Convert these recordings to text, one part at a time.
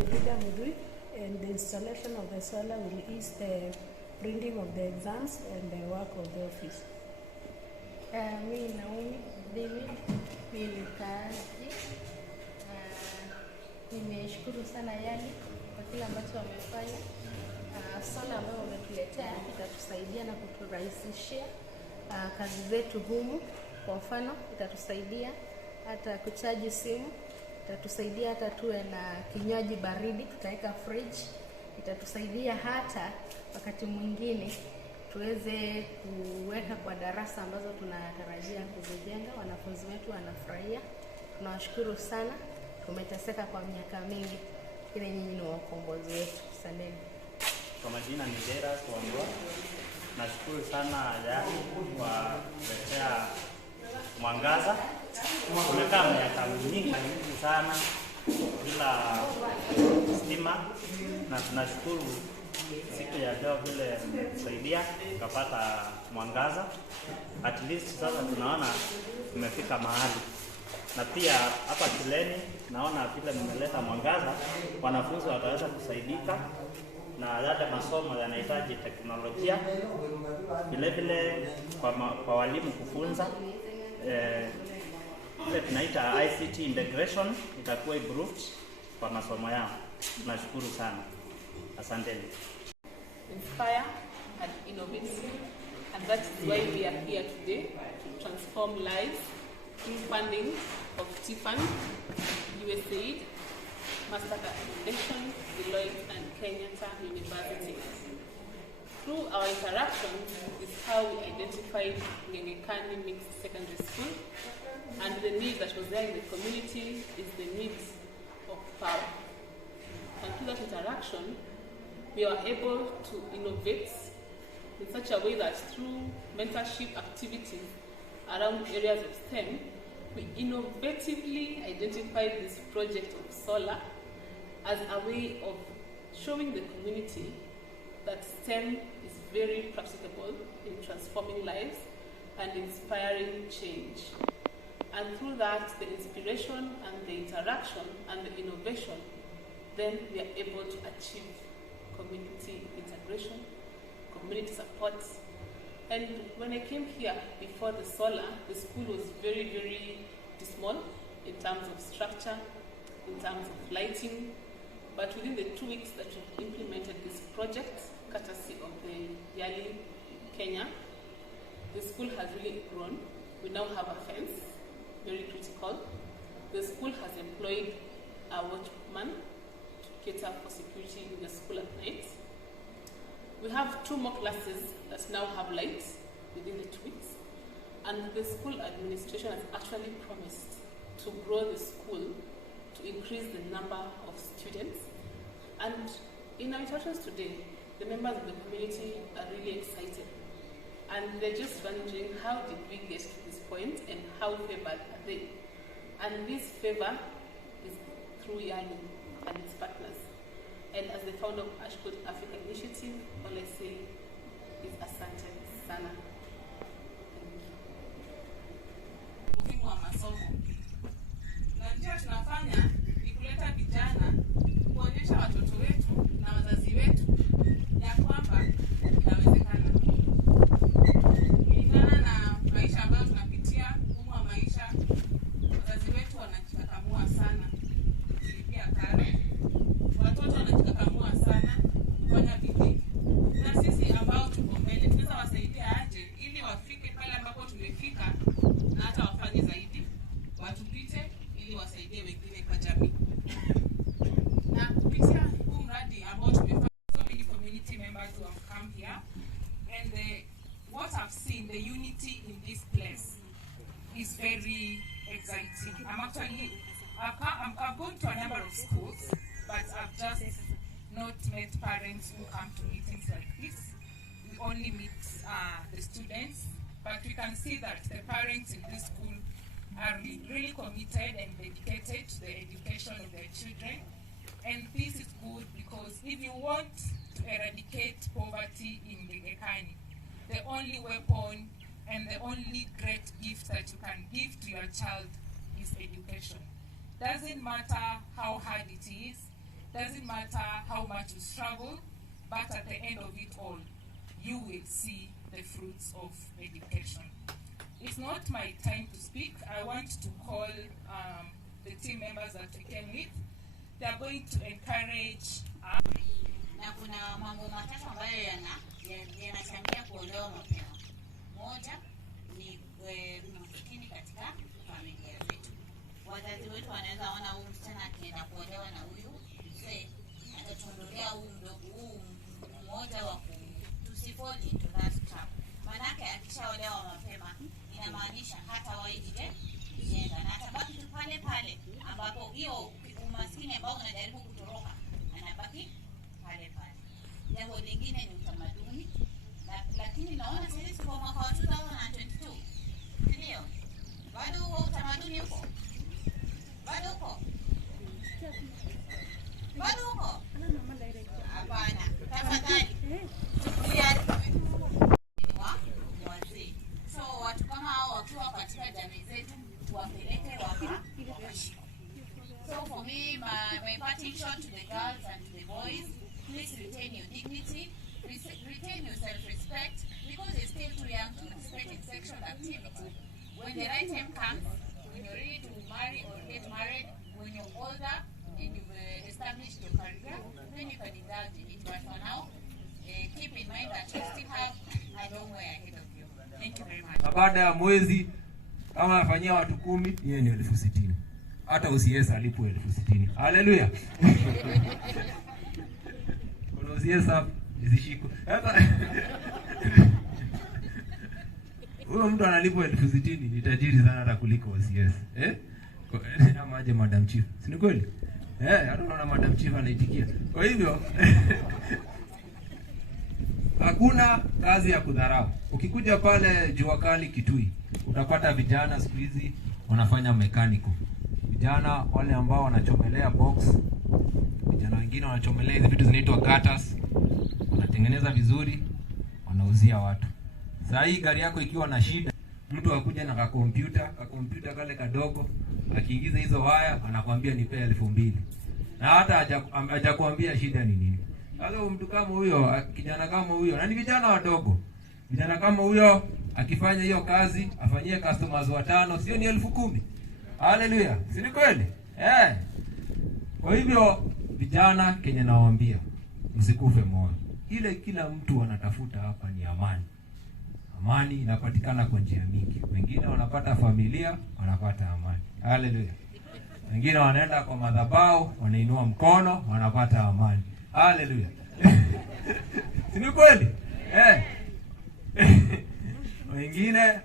and the installation of the solar will ease the printing of the exams and the work of the office. Mimi Naomi David, mimi ni mkaaji. Nimeshukuru sana Yali kwa kile ambacho wamefanya. Sola ambayo wametuletea itatusaidia na kuturahisishia kazi zetu humu. Kwa mfano itatusaidia hata kuchaji simu, itatusaidia hata tuwe na kinywaji baridi, tutaweka fridge. Itatusaidia hata wakati mwingine tuweze kuweka kwa darasa ambazo tunatarajia kuzijenga. Wanafunzi wetu wanafurahia. Tunawashukuru sana. Tumeteseka kwa miaka mingi. Kile nyinyi ni wakombozi wetu. Asanteni. Kwa majina ni Dera Tuambua. Nashukuru sana Yali kwa kuletea mwangaza. Tumekaa miaka mingi sana bila stima, na tunashukuru siku ya leo vile kusaidia tukapata mwangaza. At least sasa tunaona tumefika mahali. Na pia hapa shuleni naona vile mmeleta mwangaza, wanafunzi wataweza kusaidika na yale masomo yanahitaji teknolojia. Vile vile kwa walimu kufunza ile tunaita ICT integration itakuwa improved kwa masomo yao. Nashukuru sana. Asanteni. Inspire and innovate, and that is why we are here today to transform lives through funding of TFAN, USAID, Mastercard Foundation, Deloitte, and Kenyatta University. Through our interaction is how we identified Ngengekani Mixed Secondary School, and the need that was there in the community is the needs of power. And through that interaction, we are able to innovate in such a way that through mentorship activities around areas of STEM, we innovatively identified this project of solar as a way of showing the community that STEM is very practicable in transforming lives and inspiring change. And through that, the inspiration and the interaction and the innovation, then we are able to achieve community integration, community support. And when I came here before the solar, the school was very, very small in terms of structure, in terms of lighting. But within the 2 weeks that we've implemented this project, courtesy of the Yali Kenya, the school has really grown. We now have a fence, very critical. The school has employed a watchman to cater for security in the school at night. We have 2 more classes that now have lights within the 2 weeks. And the school administration has actually promised to grow the school to increase the number of students. And in our interactions today, the members of the community are really excited. And they're just wondering, how did we get to this point and how favored are they? And this favor is through Yali and its partners. And as the founder of Ashford Africa Initiative, all I say is asante sana. Muhimu wa masomo. Na njia tunafanya ni kuleta vijana kuonyesha watoto wetu na wazazi wetu ya kwamba inawezekana. Kulingana na maisha ambayo tunapitia, ugumu wa maisha, wazazi wetu wanajikakamua sana kulipia karo. Watoto wanajikakamua sana kufanya bidii. Na sisi ambao tuko mbele tunaweza wasaidia aje ili wafike pale ambapo tumefika na hata wafanye zaidi, watupite ili wasaidie wengine kwa jamii. Na kupitia huu mradi ambao tumefanya, so many community members who have come here, and what I've seen, the unity in this place is very exciting. I've gone to a number of schools, but I've just not met parents who come to meetings like this. We only meet the students, but we can see that the parents in this school are really committed and dedicated to the education of their children. And this is good because if you want to eradicate poverty in Ngengekani, the only weapon and the only great gift that you can give to your child is education. Doesn't matter how hard it is, Doesn't matter how much you struggle, but at the end of it all, you will see the fruits of meditation. It's not my time to speak. I want to call the team members that we came with. They are going to encourage na kuna mambo matatu ambayo yanachangia kuondoa mapema. Moja ni umaskini katika familia zetu. Wazazi wetu wanaweza ona huyu msichana akienda kuolewa na huyu mzee atatuondolea huyu mdogo mmoja wa tusifall into that trap. Manake akishaolewa mapema inamaanisha hata waijije jenga na atabaki tu pale pale ambapo hiyo umaskini ambao unajaribu kutoroka anabaki pale pale. Jambo lingine ni utamaduni, lakini naona sisi kwa mwaka wa 2022 ndio bado huo utamaduni huko, bado huko. Hapana, tafadhali wazee. So watu kama hao wakiwa katika jamii zetu wapeleke wakashika. So for me, my parting shot to the girls and to the boys, please retain your dignity, retain your self-respect, because you're still too young to participate in sexual activity. When the right time comes, when you're ready to marry or get married, when you're older and you've established your career, then you can indulge in it. But for now, keep in mind that you still have a long way ahead of you. Thank you very much. Baada ya mwezi kama afanyia watu 10, yeye ni 60,000. Hata usiesa alipo 60,000. Haleluya. Kuna usiesa zishiko. Hata huyo mtu analipo 60,000 ni tajiri sana hata kuliko usiesa. Ama aje Madam Chief. Si ni kweli? Hata unaona Madam Chief anaitikia. Kwa hivyo hakuna kazi ya kudharau. Ukikuja pale Jua Kali Kitui, utapata vijana siku hizi wanafanya mechanical. Vijana wale ambao wanachomelea box, vijana wengine wanachomelea hizi vitu zinaitwa gutters, wanatengeneza vizuri, wanauzia watu. Sasa hii gari yako ikiwa na shida, mtu akuja na kompyuta kale kadogo, akiingiza hizo waya anakuambia nipe 2,000. Na hata hajakuambia shida ni nini. Sasa mtu kama huyo, kijana kama huyo, na ni vijana wadogo. Vijana kama huyo akifanya hiyo kazi, afanyie customers 5, sio ni 10,000. Haleluya. Si ni kweli? Kwa hivyo vijana, Kenya nawaambia, msikufe moyo. Ile kila mtu anatafuta hapa ni amani. Amani inapatikana kwa njia nyingi. Wengine wanapata familia, wanapata amani. Haleluya. Wengine wanaenda kwa madhabahu, wanainua mkono, wanapata amani. Haleluya. Si ni kweli? Wengine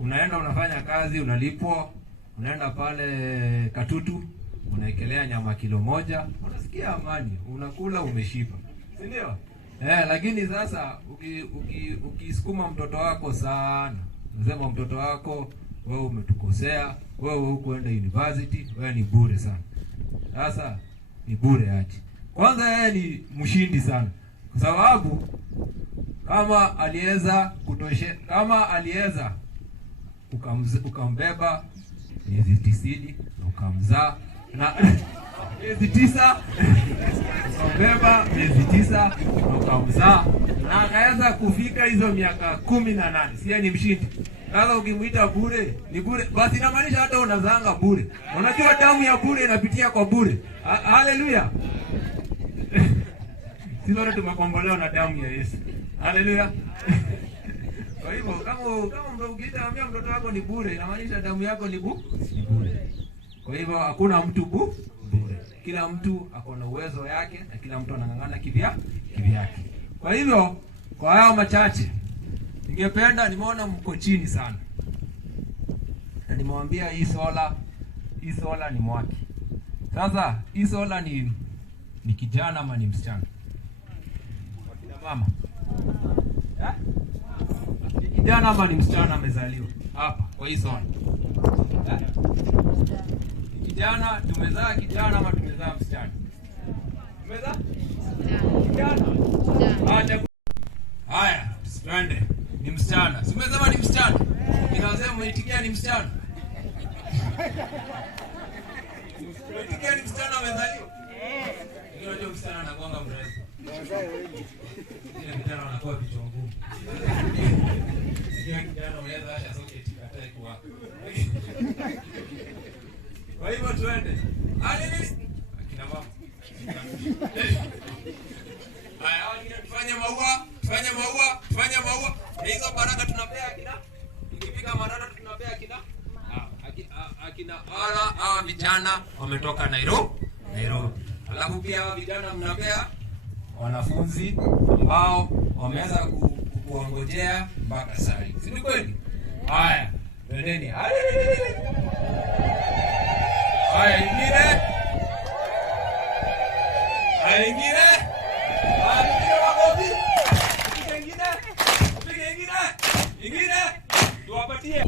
unaenda unafanya kazi, unalipwa, unaenda pale Katutu, unaekelea nyama kilo 1, unasikia amani, unakula umeshiba. Si ndio? Lakini sasa ukisukuma mtoto wako sana, unasema mtoto wako wewe umetukosea, wewe hukuenda university, wewe ni bure sana. Sasa ni bure aje. Kwanza yeye ni mshindi sana. Kwa sababu kama aliweza ukambeba miezi 90 ukamzaa na miezi 9 ukambeba miezi 9 ukamzaa na akaweza kufika hizo miaka 18, si ni mshindi. Sasa ukimuita bure, ni bure. Basi inamaanisha hata unazanga bure. Unajua damu ya bure inapitia kwa bure. Haleluya. Sisi wote tumekombolewa na damu ya Yesu. Haleluya. Kwa hivyo kama ukiambia mtoto wako ni bure, inamaanisha damu yako ni bure. Kwa hivyo hakuna mtu bure. Kila mtu ako na uwezo yake na kila mtu anang'ang'ana kivyake. Kwa hivyo kwa hao machache ningependa, nimeona mko chini sana. Na nimwambia hii sola ni mwaki. Sasa hii sola ni kijana ama ni msichana? Wakina mama. Ni kijana ama ni msichana amezaliwa hapa kwa hii sola? Ni kijana, tumezaa kijana ama tumezaa msichana? Tumezaa kijana. Haya, twende. Ni msichana. Simesema ni msichana. Ninasema mwitikia ni msichana. Mwitikia ni msichana amezaliwa. Ile vijana wanakuwa vichwa ngumu. Sio kijana unaweza acha socket ikatae kwa. Kwa hivyo tuende. Akina mama. Haya, tufanye maua. Hizo baraka tunapea akina. Ikifika marara tunapea akina. Akina hawa vijana wametoka Nairobi. Alafu pia hawa vijana mnapea wanafunzi ambao wameweza kuongojea mpaka sasa. Si ni kweli? Haya, twendeni. Haya, ingine. Makofi. Ingine. Tuwapatie.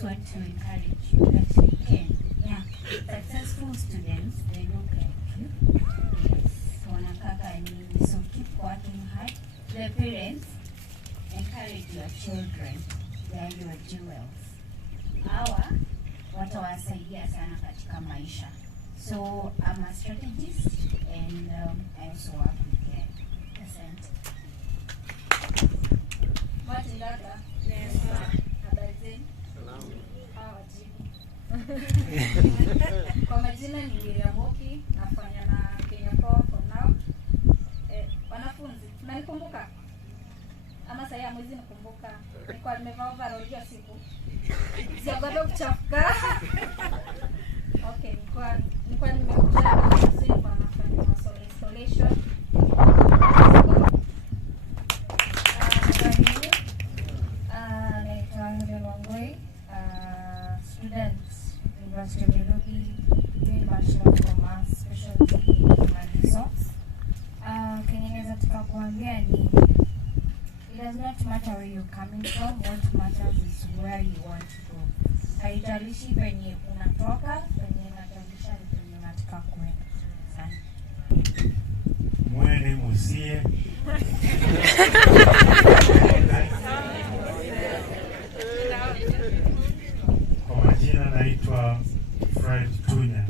Want to encourage you that you can. Yeah, successful students, they look like you. Yes, so keep working hard. The parents, encourage your children. They are your jewels. Hawa watawasaidia sana katika maisha. So I'm a strategist and I also work with them. Asante. Mandela. Yes. Habari zenu? Kwa majina ni Miriamoki, nafanya na Kenya Power for now. Wanafunzi, mnanikumbuka? Ama sasa ya mwezi nikumbuka. Nilikuwa nimevaa overall hiyo siku. Siogope kuchafuka. Okay, nilikuwa nimekuja sisi kwa nafanya solar installation. Students, University of Nairobi, doing Bachelor of Commerce, specialty in human resource. Kenye naweza tukakuambia ni it does not matter where you're coming from, what matters is where you want to go. Haijalishi penye unatoka, penye inajalisha ni penye unataka kwenda. Asante. Mwene musie. Majina naitwa Fred Tunya.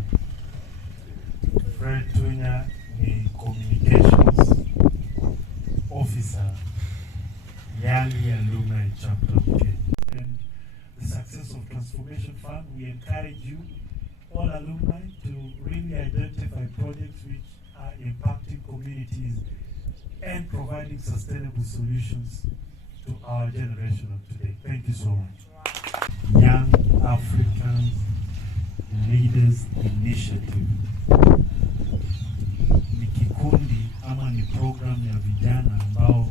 Fred Tunya ni Communications Officer, Yali Alumni Chapter of Kenya. And the Success of Transformation Fund, we encourage you, all alumni, to really identify projects which are impacting communities and providing sustainable solutions to our generation of today. Thank you so much. Young African Leaders Initiative ni kikundi ama ni program ya vijana ambao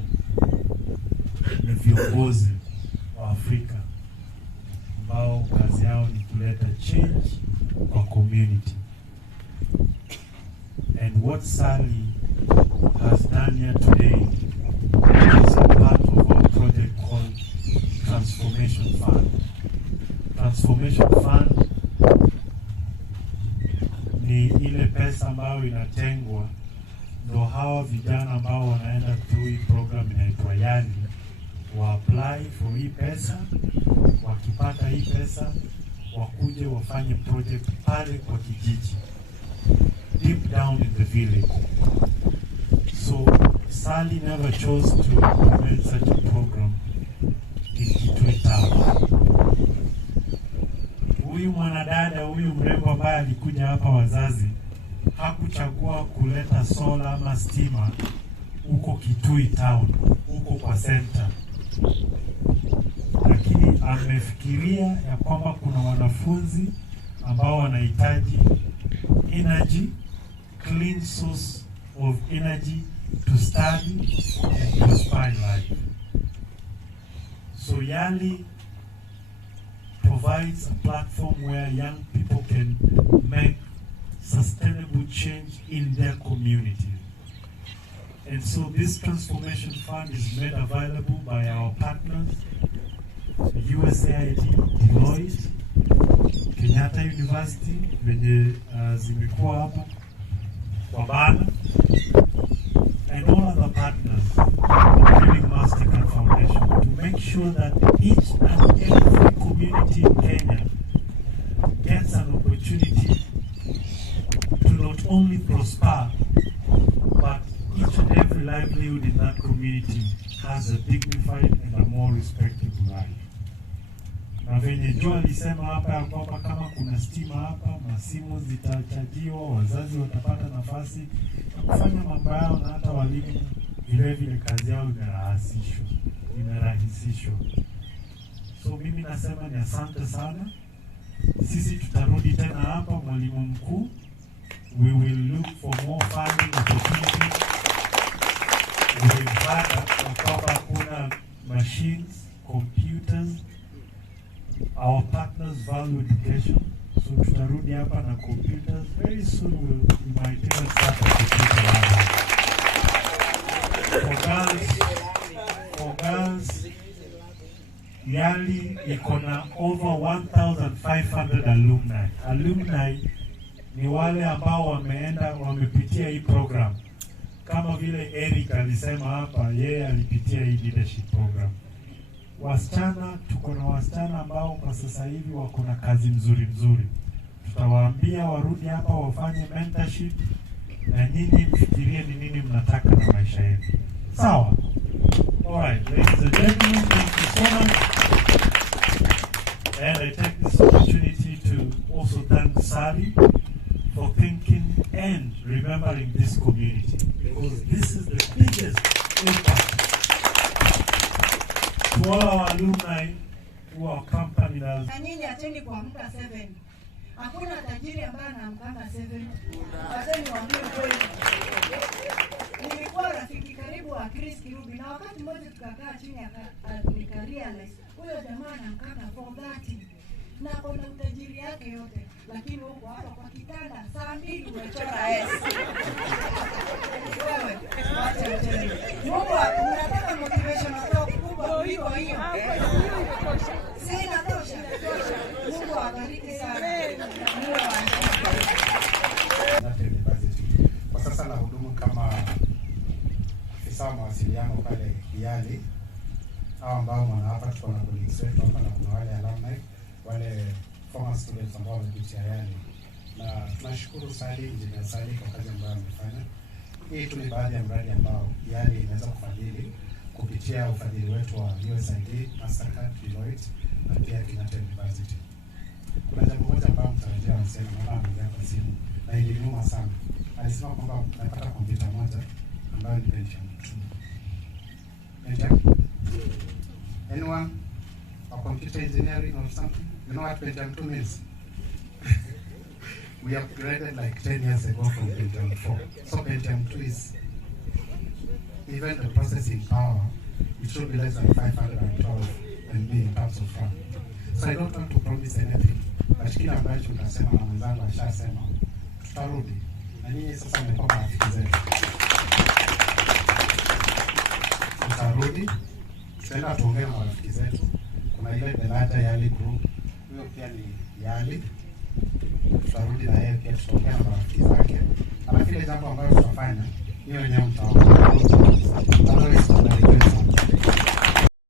ni viongozi wa Afrika ambao kazi yao ni kuleta change kwa community. And what Sally has done here today is a part of our project called Transformation Fund. Transformation Fund ni ile pesa ambayo inatengwa ndo hawa vijana ambao wanaenda through hii program inaitwa Yali wa apply for hii pesa. Wakipata hii pesa wakuje wafanye project pale kwa kijiji, deep down in the village. So Sally never chose to implement such a program in Kitui town. Huyu mwanadada, huyu mrembo ambaye alikuja hapa, wazazi hakuchagua kuleta sola ama stima huko Kitui town, huko kwa center. Lakini amefikiria ya kwamba kuna wanafunzi ambao wanahitaji energy, clean source of energy to study and to inspire life. So Yali provides a platform where young people can make sustainable change in their community. And so this transformation fund is made available by our partners, USAID, Deloitte, Kenyatta University, venye zimekuwa hapa, Wabana, and all other partners, including Mastercard Foundation, to make sure that each and every community in Kenya gets an opportunity to not only prosper, but each and every livelihood in that community has a dignified and a more respectable life. Na venye Joe alisema hapa ya kwamba kama kuna stima hapa, masimu zitachajiwa, wazazi watapata nafasi ya kufanya mambo yao, na hata walimu vile vile kazi yao imerahisishwa. So mimi nasema ni asante sana. Sisi tutarudi tena hapa, mwalimu mkuu. We will look for more funding opportunities. We've had kwamba kuna machines, computers. Our partners value education, so tutarudi hapa na computers. Very soon we might even start a computer lab. For girls, Yali iko na over 1,500 alumni. Alumni ni wale ambao wamepitia hii program. Kama vile Eric alisema hapa, yeye alipitia hii leadership program. Wasichana, tuko na wasichana ambao kwa sasa hivi wako na kazi nzuri. Tutawaambia warudi hapa wafanye mentorship, na nyinyi mfikirie ni nini mnataka na maisha yenu. Sawa? Alright, ladies and gentlemen, thank you so much. And I take this opportunity to also thank Sally for thinking and remembering this community, because this is the biggest impact. To all our alumni who are accompanied us. Na nyinyi acheni kuamka 7. Hakuna tajiri ambaye anaamkanga 7. Acheni waambie kweli. Nilikuwa rafiki karibu wa Chris Kirubi, na wakati mmoja tukakaa chini nikalia huyo jamaa anaamkanga 4:30. Na kuna utajiri yake yote, lakini huko hapa kwa kitanda saa 2 umechora S. Wewe, acha tena. Mungu unataka motivation kutoka kubwa hiyo. Sina tosha. Mungu awabariki sana. Kwa sasa nahudumu kama afisa mawasiliano pale Yali. Hao ambao hapa tuko na colleagues wetu hapa, na kuna wale alumni, wale former students ambao wamepitia Yali. Na tunashukuru Sally, Engineer Sally kwa kazi ambayo amefanya. Hii tu ni baadhi ya mradi ambao Yali inaweza kufadhili kupitia ufadhili wetu wa USAID, Mastercard, Deloitte na pia Kenyatta University. Kuna jambo moja ambalo mtarajia wasema, naona ameongea kwa simu na iliniuma sana. Alisema kwamba napata kompyuta moja ambayo ni Pentium 2. Anyone a computer engineering or something? You know what Pentium 2 means? We upgraded like 10 years ago from Pentium 4. So Pentium 2 is, even the processing power, it should be less than 512 MB in terms of RAM. So I don't want to promise anything, but kila ambacho utasema na mwenzangu ashasema, tutarudi. Na nyinyi sasa mmekuwa marafiki zetu. Tutarudi, tutaenda tuongee na marafiki zetu. Kuna ile Belaja Yali Group, huyo pia ni Yali. Tutarudi na yeye pia tutaongea na marafiki zake. Alafu ile jambo ambayo tutafanya, hiyo wenyewe mtaona.